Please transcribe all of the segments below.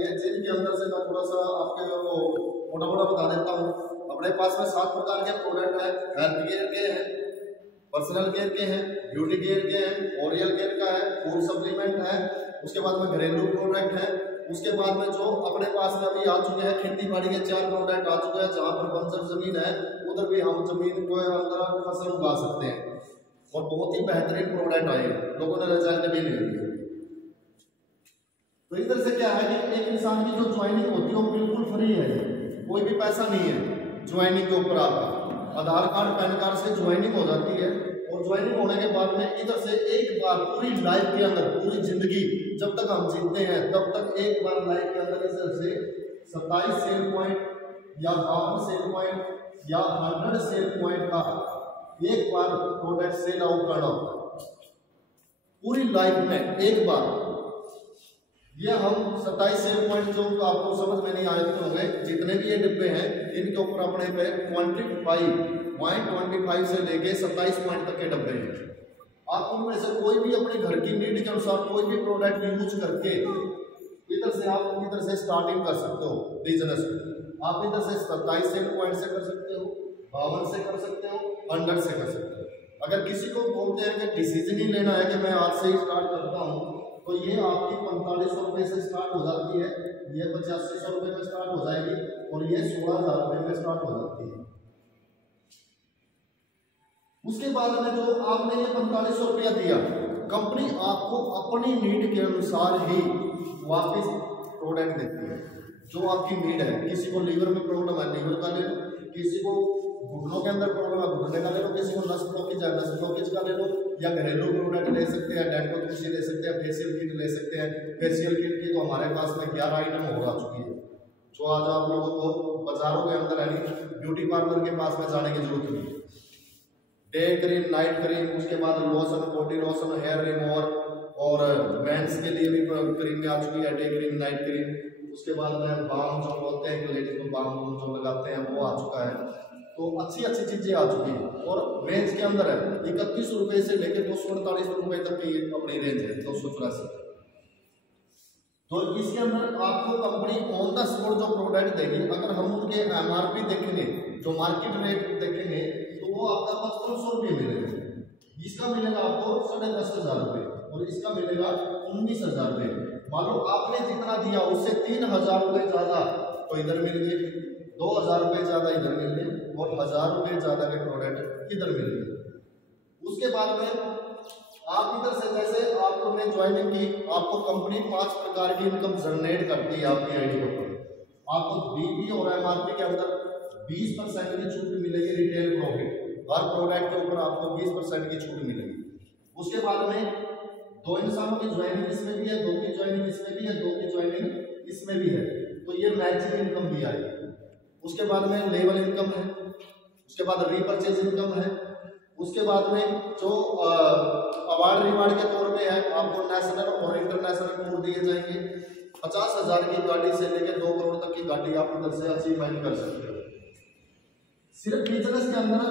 देखेंगे जिनके अंदर से मैं थोड़ा सा आपके वो मोटा बता देता हूँ। अपने पास में 7 प्रकार के प्रोडक्ट है। हेल्थ केयर के हैं, पर्सनल केयर के हैं, ब्यूटी केयर के हैं, ओरियल केयर का है, फूड सप्लीमेंट है, उसके बाद में घरेलू प्रोडक्ट है, उसके बाद में जो अपने पास में अभी आ चुके हैं खेती बाड़ी के 4 प्रोडक्ट आ चुके हैं। जहाँ पर बंजर जमीन है उधर भी हम जमीन को अंदर फसल उगा सकते हैं और बहुत ही बेहतरीन प्रोडक्ट आए, लोगों ने रिजल्ट भी ले लिया। तो इधर से क्या है कि एक इंसान की जो ज्वाइनिंग होती है वो बिल्कुल फ्री है, कोई भी पैसा नहीं है ज्वाइनिंग के ऊपर। आपका आधार कार्ड पैन कार्ड से ज्वाइनिंग हो जाती है और ज्वाइनिंग होने के बाद में इधर से एक बार पूरी लाइफ के अंदर, पूरी जिंदगी जब तक हम जीते हैं तब तक एक बार लाइफ के अंदर इधर से 27 सेल पॉइंट या 52 सेल पॉइंट या 100 सेल पॉइंट का एक बार प्रोडक्ट सेल आउट करना होता है पूरी लाइफ में एक बार। ये हम 27 सेल पॉइंट जो आपको समझ में नहीं आए होंगे, जितने भी ये डिब्बे हैं इनके ऊपर अपने पे 25 से लेके 27 पॉइंट तक के डब्बे हैं। आप उनमें से कोई भी अपने घर की नीड के अनुसार कोई भी प्रोडक्ट यूज करके इधर से आप इधर से स्टार्टिंग कर सकते हो बिजनेस। आप इधर से 27 सेल पॉइंट से कर सकते हो, 52 से कर सकते हो, 100 से कर सकते हो। अगर किसी को बोलते हैं कि डिसीजन ही लेना है कि मैं आज से ही स्टार्ट करता हूँ, तो ये आपकी 4500 रुपये से स्टार्ट हो जाती है, ये 8500 रुपये में स्टार्ट हो जाएगी और ये 16,000 रुपये में स्टार्ट हो जाती है। उसके बाद में जो आपने ये 4500 रुपया दिया, कंपनी आपको अपनी नीड के अनुसार ही वापस प्रोडक्ट देती है जो आपकी नीड है। किसी को लीवर में प्रॉब्लम है लीवर का ले लो, किसी को घुटनों के अंदर प्रॉब्लम है घुटने का ले लो, किसी को नस ब्लॉकेज है नस ब्लॉकेज का ले लो, या घरेलू प्रोडक्ट ले सकते हैं, डेंटोक्रेसी ले सकते हैं, फेशियल किट ले सकते हैं। फेशियल किट की तो हमारे पास में 11 आइटम हो आ चुकी है जो आज आप लोगों को बाजारों के अंदर यानी ब्यूटी पार्लर के पास में जाने की जरूरत नहीं। डे क्रीम, नाइट क्रीम, उसके बाद lotion, body lotion, hair remover और मेंस के लिए भी क्रीम आ चुकी है, डे क्रीम, नाइट क्रीम। उसके बाद में बाम जो होते हैं लेडीज को बाम जो लगाते हैं वो आ चुका है। तो अच्छी चीजें आ चुकी है और रेंज के अंदर है 31 रुपए से लेकर 248 रुपए तक की अपनी रेंज है 284। तो इसके अंदर आपको कंपनी ऑन द स्पॉट जो प्रोडक्ट देगी, अगर हम उनके MRP देखेंगे, जो मार्केट रेट देखेंगे, तो वो आपका 5500 रुपये मिलेगा। इसका मिलेगा आपको 10,500 रुपये और इसका मिलेगा 19,000 रुपये। मान लो आपने जितना दिया उससे 3,000 रुपये ज्यादा तो इधर मिल गए, 2,000 रुपये ज्यादा इधर मिल गए और 1,000 रुपये ज्यादा के प्रोडक्ट इधर मिल गए। उसके बाद में आप इधर से जैसे आपने ज्वाइनिंग की, आपको कंपनी 5 प्रकार की इनकम जनरेट करती है आपकी आईडी के ऊपर। आपको बीपी और MRP के अंदर 20% की छूट मिलेगी, रिटेल प्रॉफिट हर प्रोडक्ट के ऊपर आपको 20% की छूट मिलेगी। उसके बाद में 2 इंसानों की ज्वाइनिंग इसमें भी है, 2 की ज्वाइनिंग इसमें भी है, 2 की ज्वाइनिंग इसमें भी है, तो ये मैचिंग इनकम भी आएगी। उसके बाद में लेवल इनकम है, उसके बाद रीपर्चेज इनकम है, उसके बाद में जो अवार्ड रिवार्ड के तौर पे है आपको नेशनल और इंटरनेशनल टूर दिए जाएंगे। 50,000 की गाड़ी से लेकर 2 करोड़ तक की गाड़ी आप इधर से अचीवमेंट कर सकते हो। सिर्फ बिजनेस के अंदर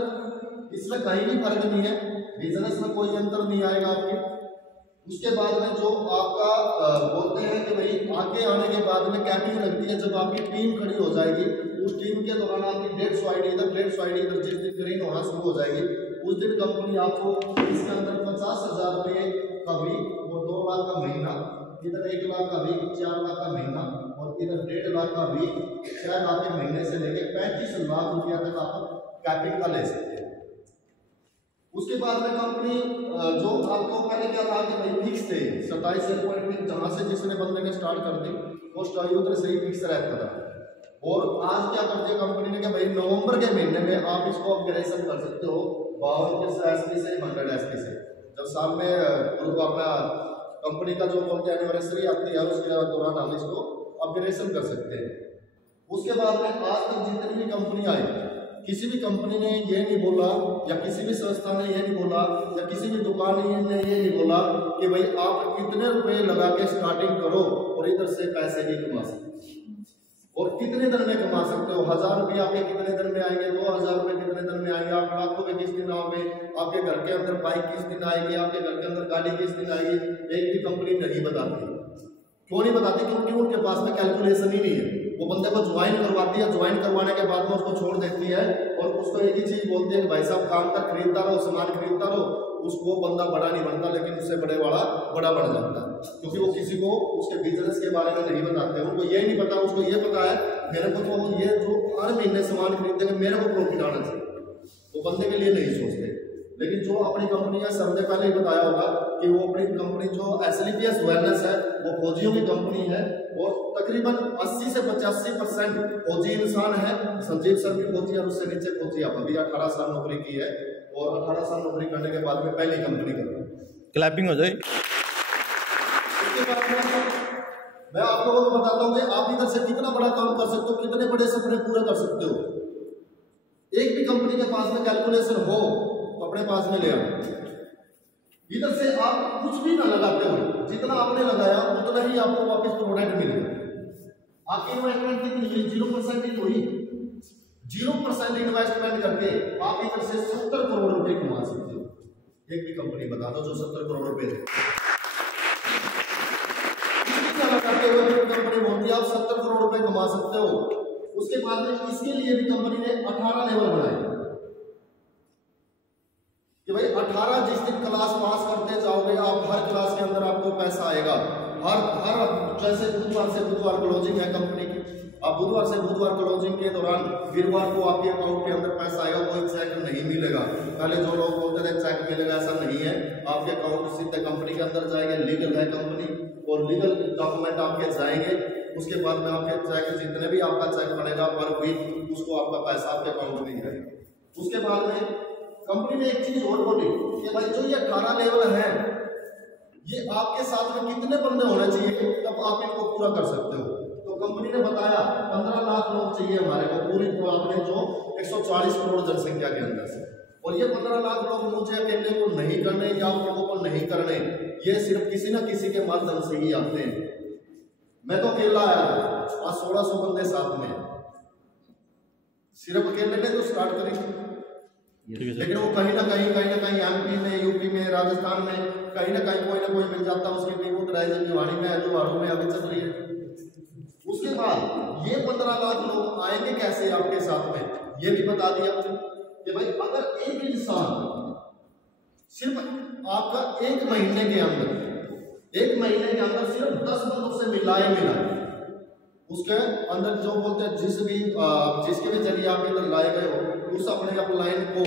इसमें कहीं भी फर्क नहीं है, बिजनेस में कोई अंतर नहीं आएगा आपके। उसके बाद में जो आपका बोलते हैं कि भाई आगे आने के बाद में कैपिंग लगती है, जब आपकी टीम खड़ी हो जाएगी उस टीम के दौरान आपकी 150 आईडी इधर 150 आईडी इधर जिस दिन ग्रीन होना शुरू हो जाएगी उस दिन कंपनी आपको इसके अंदर 50,000 रुपये का वीक और 2 लाख का महीना, इधर 1 लाख का वीक, 4 लाख का महीना और इधर 1.5 लाख का वीक, 6 लाख के महीने से लेकर 35 लाख रुपया तक आप कैपिंग का ले सकते हैं। उसके बाद में कंपनी जो आपको पहले क्या था कि भाई फिक्स थे 27 सेल पॉइंट में, जहां से जिसने बंदे ने स्टार्ट कर दी वो स्टार्ट उधर से ही फिक्स रहता था। और आज क्या करती है कंपनी ने कि भाई नवंबर के महीने में आप इसको अपग्रेडेशन कर सकते हो 52 SP से 100 SP से। जब साल में अपना कंपनी का जो बोलते हैं एनिवर्सरी आती है उसके दौरान हम इसको अपग्रेडेशन कर सकते हैं। उसके बाद में आज तक जितनी भी कंपनी आई, किसी भी कंपनी ने ये नहीं बोला या किसी भी संस्था ने ये नहीं बोला या किसी भी दुकान ने ये नहीं बोला कि भाई आप कितने रुपए लगा के स्टार्टिंग करो और इधर से पैसे भी कमा सकते और कितने दिन में कमा सकते हो। 1,000 रुपये आपके कितने दिन में आएंगे, 2,000 रुपये कितने दिन में आएंगे, आप लाखों में किस दिन आओगे, आपके घर के अंदर बाइक किस दिन आएगी, आपके घर के अंदर गाड़ी किस दिन आएगी, एक भी कंपनी नहीं बताती। क्यों नहीं बताती? क्योंकि उनके पास में कैलकुलेशन ही नहीं है। वो बंदे को ज्वाइन करवाती है, ज्वाइन करवाने के बाद में उसको छोड़ देती है और उसको एक ही चीज बोलती है कि भाई साहब काम कर, खरीदता रहो, सामान खरीदता रहो। उसको बंदा बड़ा नहीं बनता, लेकिन उससे बड़े वाला बड़ा बन जाता है, क्योंकि वो किसी को उसके बिजनेस के बारे में नहीं बताते। उनको ये नहीं पता, उसको ये पता है मेरे को तो ये जो हर महीने सामान खरीदेंगे मेरे को प्रॉफिट आना चाहिए, वो बंदे के लिए नहीं सोचते। लेकिन जो अपनी कंपनी है, सबने पहले ही बताया होगा कि वो अपनी कंपनी जो एसएलपीएस वेलनेस है वो फौजियों की कंपनी है और तकरीबन 80 से 85% फौजी इंसान है। संजीव सर भी फौजी और उससे नीचे फौजी, अभी 18 साल नौकरी की है और 18 साल नौकरी करने के बाद में पहली कंपनी कर रहा है। क्लैपिंग हो जाए। उसके बाद मैं आप लोगों को बताता हूँ कि आप इधर से कितना बड़ा काम कर सकते हो, कितने बड़े सपने पूरे कर सकते हो। एक भी कंपनी के पास में कैलकुलेशन हो तो अपने पास में ले आओ। इधर से आप कुछ भी ना लगाते हो, जितना आपने लगाया उतना ही आपको वापस प्रोडक्ट मिलेगा। आपकी इन्वेस्टमेंट कितनी हुई? 0% ही हुई। 0% इन्वेस्टमेंट करके आप इधर से 70 करोड़ रुपए कमा सकते हो। एक भी कंपनी बता दो जो 70 करोड़ रुपए दे। कंपनी बोलती है आप 70 करोड़ रुपए कमा सकते हो। उसके बाद में इसके लिए भी कंपनी ने 18 लेवल बनाए कि भाई 18 जिस दिन क्लास पास करते जाओगे आप, हर क्लास के अंदर आपको पैसा आएगा। हर जैसे बुधवार से बुधवार क्लोजिंग है कंपनी की, आप बुधवार से बुधवार क्लोजिंग के दौरान वीरवार को आपके अकाउंट के अंदर पैसा आएगा। कोई चेक नहीं मिलेगा। पहले जो लोग बोलते थे चेक मिलेगा, ऐसा नहीं है। आपके अकाउंट सीधे कंपनी के अंदर जाएंगे, लीगल है कंपनी और लीगल डॉक्यूमेंट आपके जाएंगे। उसके बाद में आपके चेक जितने भी आपका चेक बनेगा पर वीक उसको आपका पैसा आपके अकाउंट में जाएगा। उसके बाद में कंपनी ने एक चीज और बोली कि भाई जो ये 18 लेवल है ये आपके साथ में कितने बंदे होने चाहिए तब आप इनको पूरा कर सकते हो। तो कंपनी ने बताया 15 लाख लोग चाहिए हमारे को पूरी आपने जो 140 करोड़ जनसंख्या के अंदर से। और ये 15 लाख लोग मुझे अकेले को नहीं करने या आप लोगों को नहीं करने, ये सिर्फ किसी ना किसी के माध्यम से ही आते हैं। मैं तो अकेला आया था, आज 1600 बंदे साथ में, सिर्फ अकेले ने तो स्टार्ट करी। लेकिन वो कहीं ना कहीं एमपी में, यूपी में, राजस्थान में कहीं ना कोई मिल जाता है। उसकी टीम उतराई भिवाड़ी में, हल्द्वानी में अभी चल रही है। उसके बाद ये 15 लाख लोग आएंगे कैसे आपके साथ में, ये भी बता दिया कि भाई अगर एक इंसान सिर्फ आपका एक महीने के अंदर सिर्फ 10 बंदों से मिलाए उसके अंदर जो बोलते हैं जिसके भी जरिए आप इधर लाए गए हो उस अपने अपलाइन को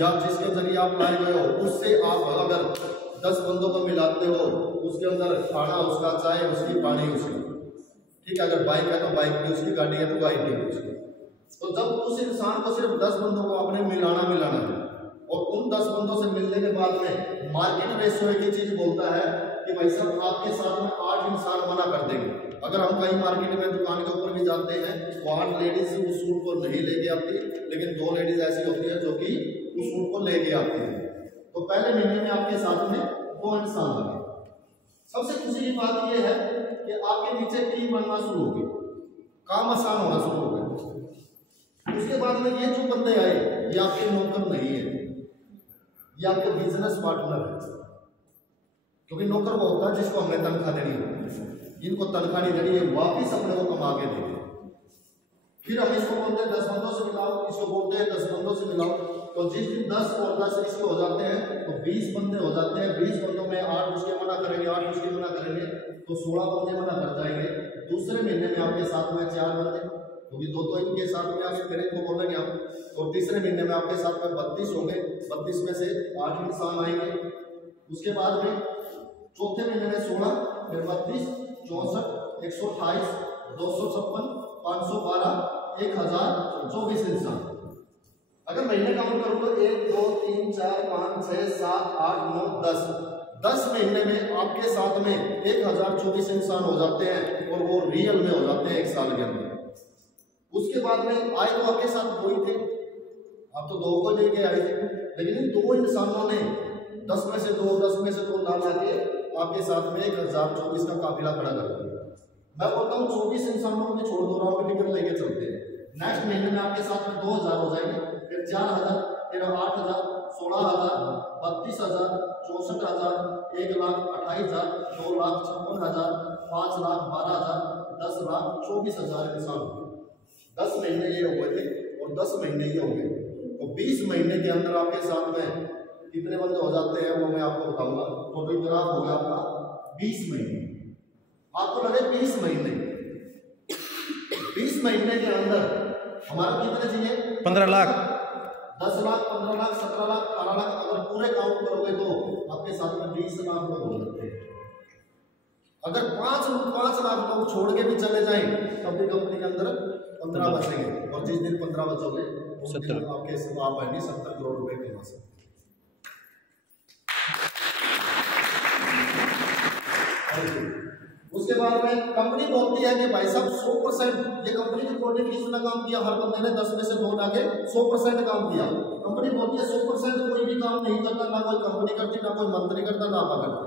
या जिसके जरिए आप लाए गए हो उससे आप अगर 10 बंदों को मिलाते हो, उसके अंदर खाना उसका, चाय उसकी, पानी उसकी, ठीक है। अगर बाइक है तो बाइक भी उसकी, गाड़ी है तो गाड़ी भी उसकी। तो जब उस इंसान को सिर्फ 10 बंदों को आपने मिलाना है और उन 10 बंदों से मिलने के बाद में मार्केट रेशियो की चीज बोलता है कि भाई साहब आपके साथ में 8 इंसान मना कर देंगे। अगर हम कहीं मार्केट में दुकान के ऊपर भी जाते हैं तो 8 लेडीज उस सूट को नहीं लेके आती, लेकिन 2 लेडीज ऐसी होती है जो कि उस सूट को लेके आती है। तो पहले महीने में आपके साथ में 2 इंसान लगे। सबसे खुशी की बात यह है कि आपके नीचे टीम बनना शुरू होगी, काम आसान होना शुरू हो गया। उसके बाद में ये जो बंदे आए ये आपके नौकर नहीं है, ये आपके बिजनेस पार्टनर है। क्योंकि नौकर वो होता है जिसको हमने तनख्वाह देनी होती है, इनको तनख्वाह नहीं देनी है, वापिस अपने को कमा के देंगे। फिर हम इसको बोलते हैं 10 बंदों से मिलाओ, इसको बोलते हैं 10 बंदों से मिलाओ। तो जिस दिन 10 और 10 इसके हो जाते हैं तो 20 बंदे हो जाते हैं। 20 बंदों में 8 उसके मना करेंगे, 8 उसके मना करेंगे, तो 16 बंदे मना कर जाएंगे। दूसरे महीने में आपके साथ में 4 बंदे, क्योंकि 2 तो इनके साथ में आप फिर इनको बोलेंगे आप। और तीसरे महीने में आपके साथ में 32 होंगे, 32 में से 8 इंसान आएंगे। उसके बाद में चौथे महीने में 16, फिर 32, 64, 128, 256, 512, 1024 इंसान। अगर महीने काउंट करो तो 1, 2, 3, 4, 5, 6, 7, 8, 9, 10 महीने में आपके साथ में 1024 इंसान हो जाते हैं और वो रियल में हो जाते हैं 1 साल के अंदर। उसके बाद में आए तो आपके साथ 2 ही थे, आप तो 2 को लेके आए थे, लेकिन इन 2 इंसानों ने 10 में से 2 ला के आपके साथ में 1024 का काफिला खड़ा कर दिया। मैं बोलता हूँ 24 इंसानों को छोड़ दो, राउंड फिगर लेके चलते हैं। नेक्स्ट महीने में आपके साथ में 2000 हो जाएंगे, फिर 4000, फिर 8000, 16000, 32000, 64000, 1,28,000, 2,56,000, 5,12,000, 10,24,000 इंसान हो गए। 10 महीने ये हो गए थे और 10 महीने ये हो गए, तो 20 महीने के अंदर आपके साथ में कितने बंदे हो जाते हैं वो मैं आपको बताऊंगा। टोटल ग्राफ हो गया आपका 20 महीने। आपको लगे 20 महीने, 20 महीने के अंदर हमारा कितने चाहिए? 15 लाख, 10 लाख, 15 लाख, 17 लाख, 18 लाख, अगर पूरे काउंट करोगे तो आपके साथ में 20 लाख लोग हो जाते हैं। अगर 5 लाख लोग छोड़ के भी चले जाएं तब भी कंपनी के अंदर 15 बचेंगे, और जिस दिन 15 बचोगे उस दिन आपके आप आएंगे 70 करोड़ रुपए कमा सकते। उसके बाद में कंपनी बोलती है कि भाई साहब 100%, ये कंपनी की कोडिंग किसने काम किया? हर बंदे ने 10 में से 2 डाके 100% काम किया। कंपनी बोलती है 100% कोई भी काम नहीं करता, ना कोई कंपनी करती, ना कोई मंत्री करता, ना आप करते।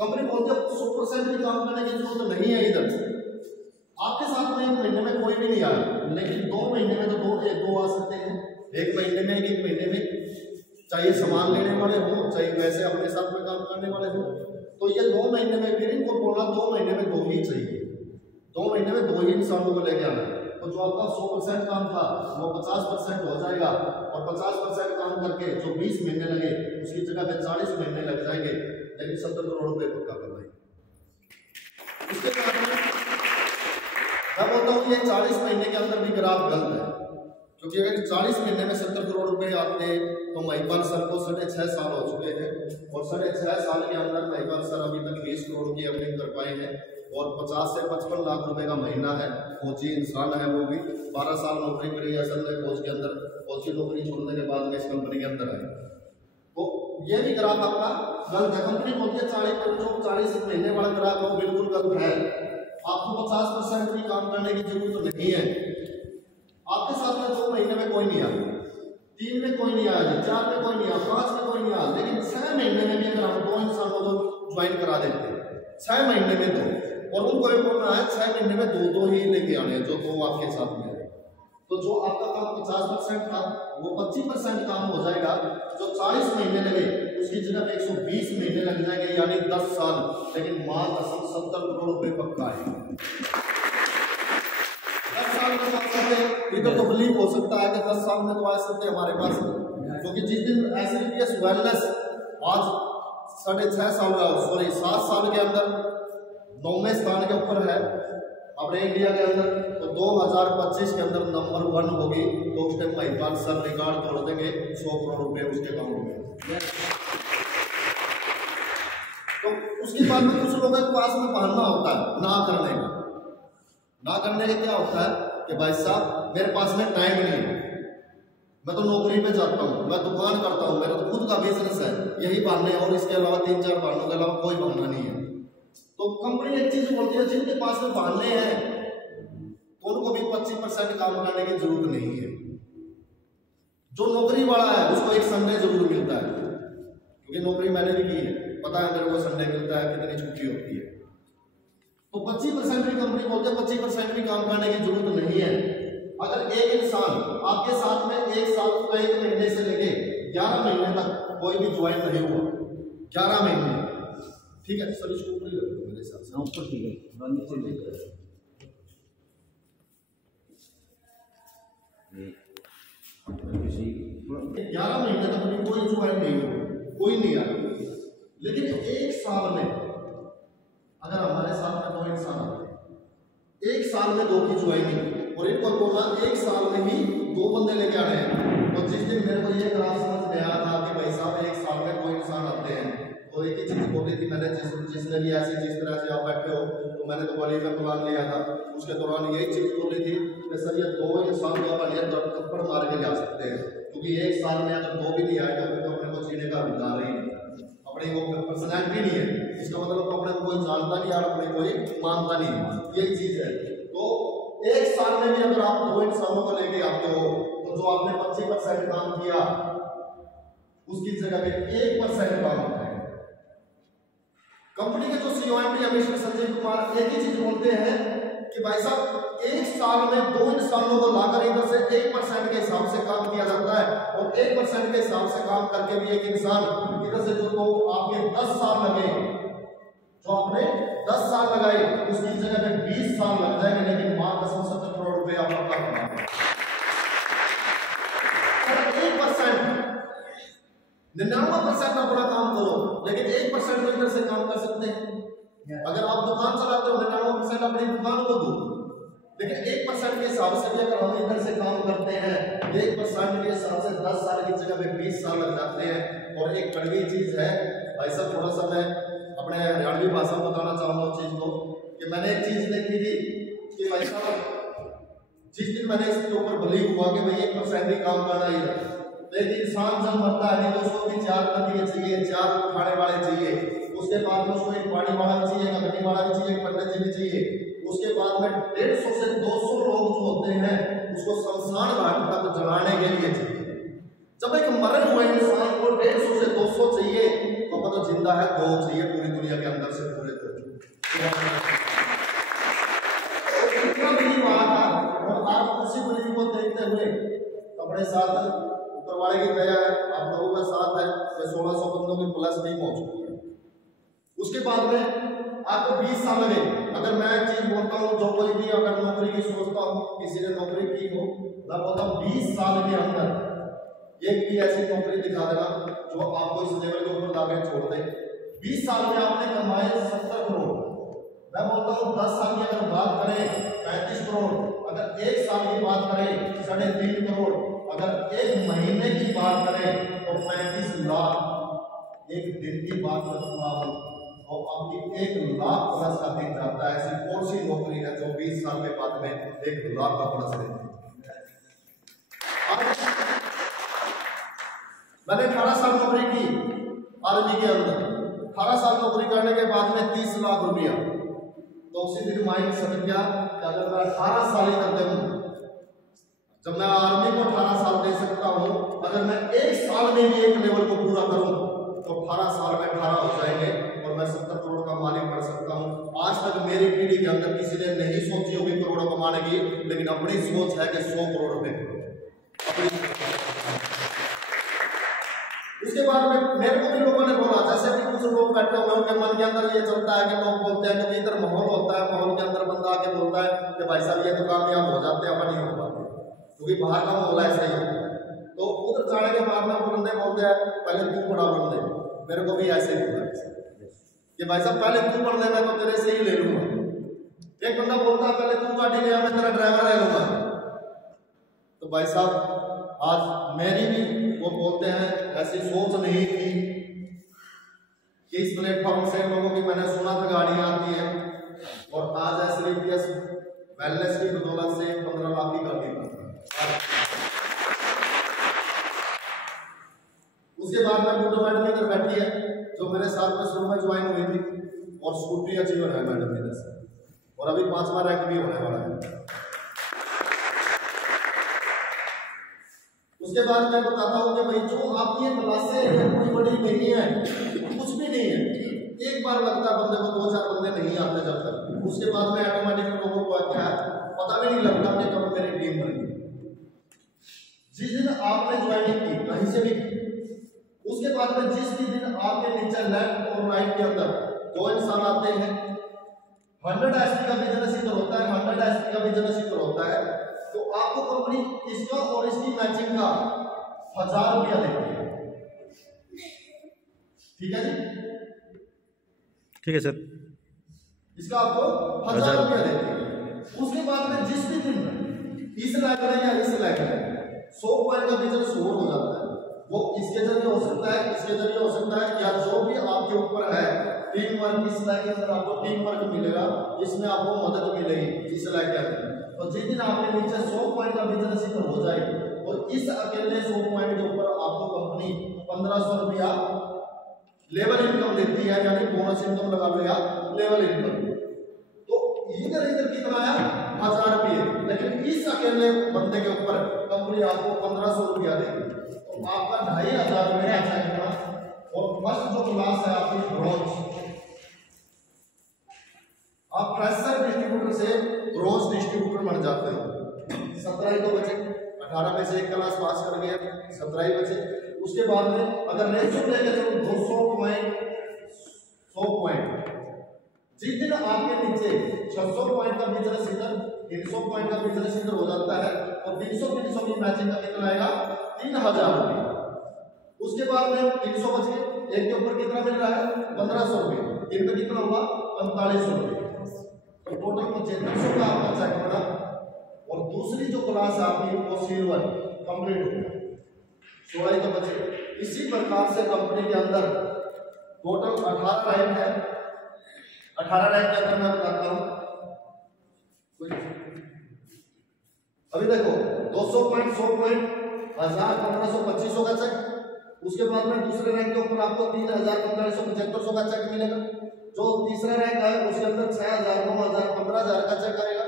कंपनी बोलती है 100% भी काम करने की जरूरत नहीं है। इधर आपके साथ में 1 महीने में कोई भी नहीं आया, लेकिन 2 महीने में तो 2 आ सकते हैं। 1 महीने में, 1 महीने में, चाहे सामान लेने वाले हो, चाहे वैसे अपने साथ में काम करने वाले हो, तो ये 2 महीने में फिर इनको बोला 2 महीने में 2 ही चाहिए। 2 महीने में 2 ही इंसानों को लेके आना है। तो जो आपका 100% काम था वो 50% हो जाएगा, और 50% काम करके जो 20 महीने लगे उसकी जगह पे 40 महीने लग जाएंगे, लेकिन 70 करोड़ रुपए पक्का कर देंगे। उसके बाद मैं बोलता हूँ ये 40 महीने के अंदर भी ग्राफ गलत है, क्योंकि अगर 40 महीने में 70 करोड़ रुपए आते तो महिपाल सर को 6.5 साल हो चुके हैं, और 6.5 साल के अंदर महिपाल सर अभी तक 20 करोड़ की अर्निंग कर पाए हैं, और 50 से 55 लाख रुपए का महीना है। फौजी इंसान है, वो भी 12 साल नौकरी करी है सर ने फौज के अंदर। फौजी नौकरी छोड़ने के बाद में इस कंपनी के अंदर आए, तो ये भी ग्राफ आपका गलत है। कंपनी बोलती है 40 महीने वाला ग्राफ वो बिल्कुल गलत है। आपको 50% भी काम करने की जरूरत नहीं है। आपके साथ में 2 महीने में कोई नहीं आया, 3 में कोई नहीं आया, 4 में कोई नहीं आया, 5 में कोई नहीं आया, लेकिन 6 महीने में भी अगर हम 2 इंसानों को ज्वाइन करा देते हैं, 6 महीने में 2, और उनको ये बोलना है 6 महीने में 2 ही लेके आने हैं, जो 2 आपके साथ में है, तो जो आपका काम 50% था वो 25% काम हो जाएगा। जो 40 महीने लगे उसकी जगह 120 महीने लग जाएंगे, यानी 10 साल, लेकिन माल कसम 70 करोड़ रुपए पक्का है। 10 साल में इधर तो बिलीव हो सकता है कि 10 साल में तो आ सकते हमारे पास, क्योंकि जिस दिन एसडीपीएस वेलनेस आज 6.5 साल का, सॉरी 7 साल के अंदर 9वें स्थान के ऊपर है अपने इंडिया के अंदर, तो 2025 के अंदर नंबर 1 होगी, तो उस टाइम महिपाल सर रिकॉर्ड तोड़ देंगे 100 करोड़ रुपए उसके अकाउंट में। तो उसके बाद में कुछ लोगों के पास में बहाना होता है ना करने का। ना करने का क्या होता है कि भाई साहब मेरे पास में टाइम नहीं है, मैं तो नौकरी पे जाता हूँ, मैं दुकान करता हूँ, मेरा तो खुद का बिजनेस है, यही बहाने, और इसके अलावा 3-4 बहानों के अलावा कोई बहाना नहीं है। तो कंपनी एक चीज बोलती है जिनके पास में बहाने हैं तो उनको भी 25% काम करने की जरूरत नहीं है। जो नौकरी वाला है उसको एक संडे जरूर मिलता है, क्योंकि नौकरी मैंने भी की है, पता है मेरे को संडे मिलता है, कितनी छुट्टी होती है। तो 25% भी कंपनी बोलते हैं 25% भी काम करने की जरूरत नहीं है। अगर एक इंसान आपके साथ में 1 साल तो 1 महीने से लेके 11 महीने तक कोई भी ज्वाइन नहीं हुआ, 11 महीने, ठीक है सर, इसको ऊपर ही रखो मेरे हिसाब से, ऊपर ठीक है, 11 महीने तक भी कोई ज्वाइन नहीं हुआ, कोई नहीं आया। लेकिन 1 साल में अगर हमारे साथ में 2 इंसान आते हैं, 1 साल में 2 की ज्वाइनिंग, और इनको बोला 1 साल में ही 2 बंदे लेके आ रहे हैं। तो जिस दिन मेरे को ये ग्राफ समझ में आया था कि भाई साहब 1 साल में 2 इंसान आते हैं, तो एक ही चीज बोली थी मैंने, जिसने भी ऐसे जिस तरह से आप बैठे हो, तो मैंने तो बॉली में प्लान लिया था, उसके दौरान यही चीज बोली थी कि सर ये 2 इंसान को अपन ये थप्पड़ मार के जा सकते हैं, क्योंकि 1 साल में अगर 2 भी नहीं आएगा तो अपने को जीने का अधिकार ही नहीं, अपने को पर्सनैलिटी नहीं है, इसका मतलब अपने को कोई जानता नहीं और अपने कोई मानता नहीं, यही चीज है। तो 1 साल में भी अगर आप 2 इंसानों को लेके आते हो, तो जो आपने 25% काम किया उसकी जगह पे 1% काम होता है। कंपनी के जो सीईओ हैं मिस्टर संजय कुमार एक ही चीज बोलते हैं कि भाई साहब 1 साल में 2 इंसानों को लाकर इधर से 1% के हिसाब से काम किया जाता है, और 1% के हिसाब से काम करके भी एक इंसान इधर से जो आपके 10 साल लगे, जो आपने 10 साल लगाए उसकी जगह पे 20 साल लग जाएंगे, लेकिन मां कसम 70 करोड़ रुपए आप पक्का कमाएंगे। 1% 99% अपना काम करो, लेकिन 1% तो इधर से काम कर सकते हैं। अगर आप दुकान चलाते हो 99% अपनी दुकान को दो, लेकिन 1% के हिसाब से भी अगर हम इधर से काम करते हैं, 1% के हिसाब से 10 साल की जगह पे 20 साल लग जाते हैं। और एक कड़वी चीज है भाई साहब, थोड़ा सा मैं अपने हरियाणवी भाषा में बताना चाहूंगा उस चीज को, कि मैंने एक चीज देखी थी कि भाई साहब जिस दिन मैंने इसके ऊपर बिलीव हुआ कि भाई 1% ही काम करना ही है, लेकिन इंसान जब मरता है तो उसको भी 4 नदियाँ चाहिए, 4 उठाने वाले चाहिए, उसके बाद में उसको एक पानी वाला भी चाहिए, एक अग्नि वाला भी चाहिए, एक पंडित जी भी चाहिए, उसके बाद में 150 से 200 लोग जो होते हैं उसको शमशान घाट तक जलाने के लिए चाहिए। जब एक मरे हुए इंसान को 150 से 200 चाहिए तो मतलब जिंदा है 2 चाहिए पूरी दुनिया के अंदर से पूरे 2। इतना बड़ी बात है। और आज उसी बिलीफ को देखते हुए अपने साथ ऊपर वाले की दया है, आप लोगों का साथ है, 1600 बंदों की प्लस नहीं पहुंच चुकी है। उसके बाद में आपको 20 साल लगे। अगर मैं एक चीज बोलता हूँ, जो कोई भी अगर नौकरी की सोचता हूँ, किसी ने नौकरी की हो, मैं बोलता हूँ 20 साल के अंदर एक भी ऐसी नौकरी दिखा देना जो आपको इस लेवल के ऊपर लाके छोड़ दे। 20 साल में आपने कमाए 70 करोड़, मैं बोलता हूँ 10 साल की अगर बात करें 35 करोड़, अगर 1 साल की बात करें 3.5 करोड़, अगर 1 महीने की बात करें तो 35 लाख, एक दिन की बात करूंगा तो आपकी 1 लाख प्लस का दिन जाता है। ऐसी कौन सी नौकरी है जो 20 साल के बाद में 1 लाख का प्लस देती है? मैंने 18 साल नौकरी की आर्मी के अंदर, 18 साल नौकरी करने के बाद में 30 लाख रुपया, तो उसी दिन माइंड समझ गया कि अगर मैं 18 साल ही करते हूँ, जब मैं आर्मी को 18 साल दे सकता हूँ, अगर मैं 1 साल में भी एक लेवल को पूरा करूँ तो 18 साल में 18 हो जाएंगे और मैं 70 करोड़ का मालिक बन सकता हूँ। आज तक मेरी पीढ़ी के अंदर किसी ने नहीं सोची होगी करोड़ों कमाने की, लेकिन अपनी सोच है कि 100 करोड़ रुपए अपनी। उसके बाद में मेरे को भी लोगों ने बोला, जैसे भी कुछ लोग बैठे हुए उनके मन के अंदर ये चलता है कि लोग बोलते हैं, क्योंकि इधर माहौल होता है, माहौल के अंदर बंदा आके बोलता है कि भाई साहब ये तो कामयाब हो जाते हैं, अपन नहीं हो पाते, क्योंकि बाहर का माहौल ऐसा ही होता है। तो उधर जाने के बाद में बंदे बोलते हैं पहले तू बड़ा बन दे। मेरे को भी ऐसे ही बोला कि भाई साहब पहले तू बन दे, मैं तो तेरे से ही ले लूंगा। एक बंदा बोलता है पहले तू गाड़ी ले आ, मैं तेरा ड्राइवर ले लूंगा। तो भाई साहब आज मेरी भी वो बोलते हैं ऐसी सोच नहीं थी कि इस प्लेटफॉर्म से लोगों की मैंने सुना था गाड़ियां आती है, और आज ऐसे वेलनेस की बदौलत से 15 लाख की गाड़ी करता। उसके बाद में बुड्ढो मैडम इधर बैठी है जो मेरे साथ में शुरू में ज्वाइन हुई थी, और स्कूटी अचीवर है मैडम मेरे से, और अभी 5वां रैंक भी होने वाला है। उसके बाद मैं बताता हूँ कि भाई जो आपकी ये क्लासें हैं कोई बड़ी नहीं है, कुछ भी नहीं है। एक बार लगता है बंदे को, 2-4 बंदे नहीं आते जब तक, उसके बाद में ऑटोमेटिक लोगों को क्या पता भी नहीं लगता कि कब मेरी टीम बन गई। जिस दिन आपने ज्वाइनिंग की कहीं से भी की, उसके बाद में जिस भी दिन आपके नीचे लेफ्ट और राइट के अंदर 2 इंसान आते हैं, 100 एसपी का बिजनेस इधर होता है, 100 एसपी का बिजनेस इधर होता है, तो आपको कंपनी इसका और इसकी मैचिंग का 1000 रुपया देती है। ठीक है जी, ठीक है सर, इसका आपको 1000 रुपया देती है। उसके बाद में जिस भी दिन इस लाइक में या इस लाइक में 100 पॉइंट का बिजनेस हो जाता है, वो इसके जरिए हो सकता है, इसके जरिए हो सकता है, या जो भी आपके ऊपर है टीम वर्क, इस लाइक के अंदर आपको टीम वर्क मिलेगा, इसमें आपको मदद मिलेगी इस लाइक के अंदर। तो जिस दिन आपके नीचे 100 पॉइंट का बिजनेस इधर हो जाए, और इस अकेले 100 पॉइंट के ऊपर आपको कंपनी 1500 रुपया लेवल इनकम देती है, यानी बोनस इनकम लगा लो या लेवल इनकम। तो इधर कितना आया 1000 रुपये, लेकिन इस अकेले बंदे के ऊपर कंपनी आपको 1500 रुपया देगी, तो आपका 2500 रुपया अच्छा। और फर्स्ट जो क्लास है आपकी ब्रॉन्ज, आप फ्रेशर डिस्ट्रीब्यूटर से ब्रॉन्ज डिस्ट्रीब्यूटर बन जाते हो। 17 ही तो बचे, 18 में से एक क्लास पास कर गया, 17 ही बचे। उसके बाद में अगर रेशियो लेके चलो 200 पॉइंट 100 पॉइंट, जिस दिन आपके नीचे 600 पॉइंट का बिजनेस इधर 300 पॉइंट का बिजनेस इधर हो जाता है तो 300 की मैचिंग का कितना आएगा 3000 रुपये। उसके बाद में 300 बच गए, एक के ऊपर कितना मिल रहा है 1500 रुपये, तीन पे कितना हुआ 4500 रुपये, तो टोटल 7500 का आपका चेक बना। और दूसरी जो क्लास आपकी वो सिल्वर कंप्लीट हो गया, 16 तो बचे। इसी प्रकार से कंपनी के अंदर टोटल 18 रैंक है। 18 रैंक के अंदर मैं बताता हूं, अभी देखो 200 पॉइंट 100 पॉइंट 1000 1500 2500 का चेक। उसके बाद में दूसरे रैंक के ऊपर आपको 3000 4500 7500 का चेक मिलेगा। जो तीसरा रैंक है उसके अंदर 6000 9000 15000 का चेक आएगा।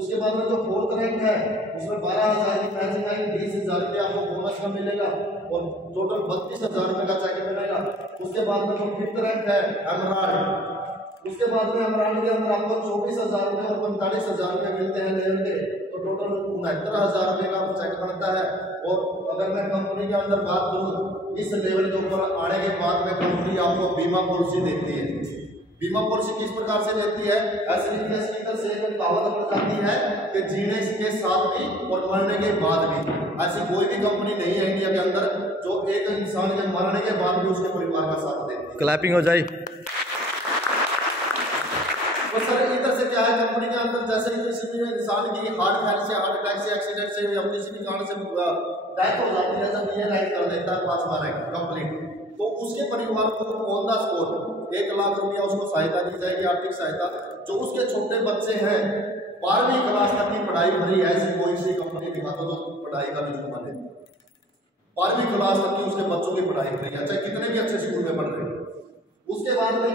उसके बाद में जो फोर्थ रैंक है उसमें 12000 की मैचिंग आएगी, 20000 रुपये आपको बोनस का मिलेगा और टोटल 32000 रुपये का चेक मिलेगा। उसके बाद में जो फिफ्थ रैंक है एमराल्ड, उसके बाद में एमराल्ड के अंदर आपको 24000 रुपये और 45000 रुपये मिलते हैं लेवल के, तो टोटल 69000 रुपये का चेक बनता है। और अगर मैं कंपनी के अंदर बात करूं, इस लेवल के ऊपर आने के बाद में कंपनी आपको बीमा पॉलिसी देती है। बीमा पॉलिसी किस प्रकार से देती है, ऐसे इधर से एक कहावत पड़ जाती है कि जीने के साथ भी और मरने के बाद भी। ऐसी कोई भी कंपनी नहीं है इंडिया के अंदर जो एक इंसान के मरने के बाद भी उसके परिवार का साथ देती है। क्लैपिंग हो जाए। तो सर इधर से क्या है, कंपनी के अंदर जैसे किसी भी इंसान की हार्ट फेल से, हार्ट अटैक से, एक्सीडेंट से या किसी भी कारण से डेथ हो जाती है, जब ये रैंक कर देता है 5वां रैंक कंप्लीट, तो उसके परिवार को ऑन द स्पॉट 1 लाख रुपया उसको सहायता दी जाएगी, आर्थिक सहायता। जो उसके छोटे बच्चे हैं 12वीं क्लास तक की पढ़ाई भरी है, ऐसी कोई सी कंपनी दिखा दो जो पढ़ाई का भी जुम्मा दे। 12वीं क्लास तक की उसके बच्चों की पढ़ाई भरी है, चाहे कितने भी अच्छे स्कूल में पढ़ रहे हैं। उसके बाद में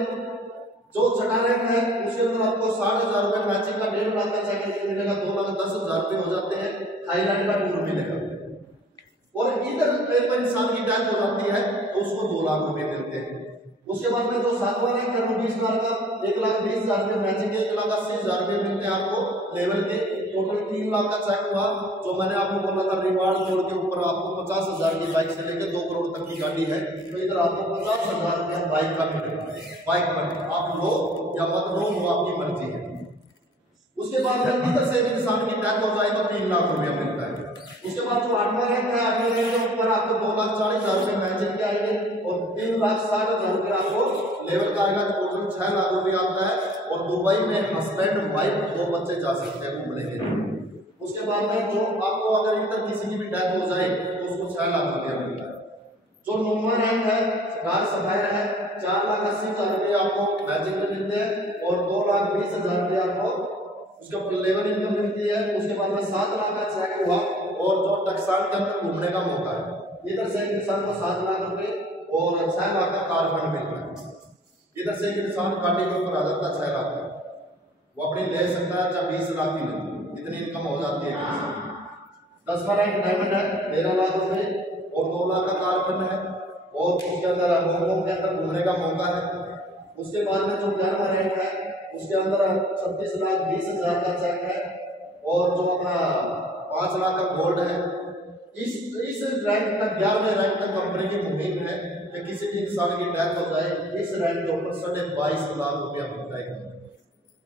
जो छठा रैंक है उसके अंदर आपको 60,000 रुपये मैचिंग का 1.5 लाख का चेक मिलेगा, 2,10,000 रुपये हो जाते हैं, थाईलैंड का टूर मिलेगा। और इधर पे इंसान की डेथ हो जाती है तो उसको 2 लाख रुपए मिलते हैं। उसके बाद में जो 7वां रैंक है वो 20 लाख का 1,20,000 रुपये मैचिंग के 1,80,000 रुपये मिलते हैं आपको लेवल के, टोटल 3 लाख का चेक हुआ। जो मैंने आपको बोला था रिवार्ड कोड के ऊपर आपको 50,000 की बाइक से लेकर 2 करोड़ तक की गाड़ी है, तो इधर आपको 50,000 रुपया बाइक का मिलेगा। बाइक पर आप लो या मत लो वो आपकी मर्जी है। उसके बाद में इधर से इंसान की डेथ हो जाए तो 3 लाख रुपया मिलता है। उसके बाद जो 8वां रैंक है, 8वें रैंक के ऊपर आपको 2,40,000 रुपये मैचिंग के आएंगे और 3,60,000 रुपये आपको लेवल का आएगा, टोटल 6 लाख रुपये आता है। और दुबई में हस्बैंड वाइफ 2 बच्चे जा सकते हैं घूमने के लिए। उसके बाद में जो आपको अगर इधर किसी की भी डेथ हो जाए तो उसको 6 लाख रुपया मिलता है। जो 9वां रैंक है कार सफायर है, 4,80,000 रुपये आपको मैचिंग में मिलते हैं और 2,20,000 रुपये आपको उसके ऊपर लेवल इनकम मिलती है। उसके बाद में 7 लाख का चेक हुआ और जो टक्सान के अंदर घूमने का मौका है, इधर से एक इंसान को 7 लाख रुपए और 6 लाख का कार फंड मिल रहा है। इधर से एक इंसान गाड़ी के ऊपर आ जाता है 6 लाख का, वो अपनी ले सकता है, चाहे 20 लाख की ले, इतनी इनकम हो जाती है। 10वां रैंक डायमंड है, 13 लाख रुपए और 2 लाख का कार फंड है और उसके अंदर हांगकांग के अंदर घूमने का मौका है। उसके बाद में जो 11वां रैंक है उसके अंदर 36,20,000 का चेक है और जो अपना 5 लाख का गोल्ड है। इस रैंक तक 11वें रैंक तक कंपनी की मुहिम है कि किसी भी इंसान की डेथ हो जाए इस रैंक के ऊपर 22.5 लाख रुपया मिलता है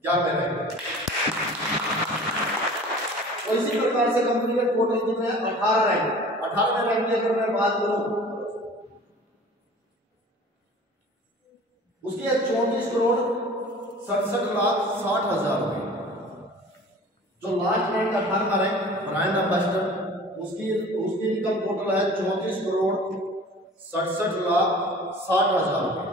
11वें रैंक। तो इसी प्रकार से कंपनी के टोटल कितने हैं 18 रैंक। 18वें रैंक की अगर मैं बात करूं उसकी 34,67,60,000 रुपये। जो लास्ट रैंक 18वां रैंक ब्रांड एम्बेसडर उसकी इनकम टोटल है 34,67,60,000 रुपये।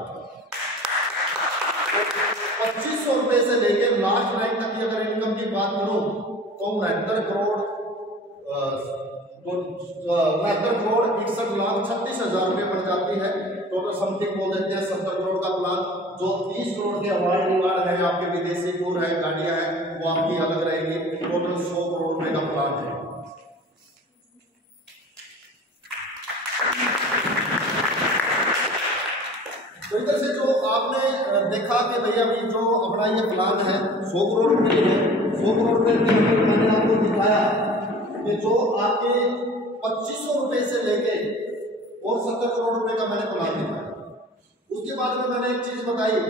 2500 रुपये से लेकर लास्ट रैंक तक की अगर इनकम की बात करूं तो 69 करोड़ 61,36,000 रुपये बन जाती है। टोटल समथिंग बोल देते हैं 70 करोड़ का प्लान। जो 30 करोड़ के अवार्ड रिवार्ड है, आपके विदेशी टूर है, गाड़ियां हैं, वो आपकी अलग रहेंगी। टोटल 100 करोड़ रुपए का प्लान है। तो इधर से जो आपने देखा कि भैया अभी जो अपना ये प्लान है 100 करोड़ रुपए है। 100 करोड़ रुपए के अंदर मैंने आपको दिखाया कि जो आपके 2500 रुपए से लेके और 70 करोड़ रुपए का मैंने प्लान दिखाया। उसके बाद में मैंने एक चीज बताई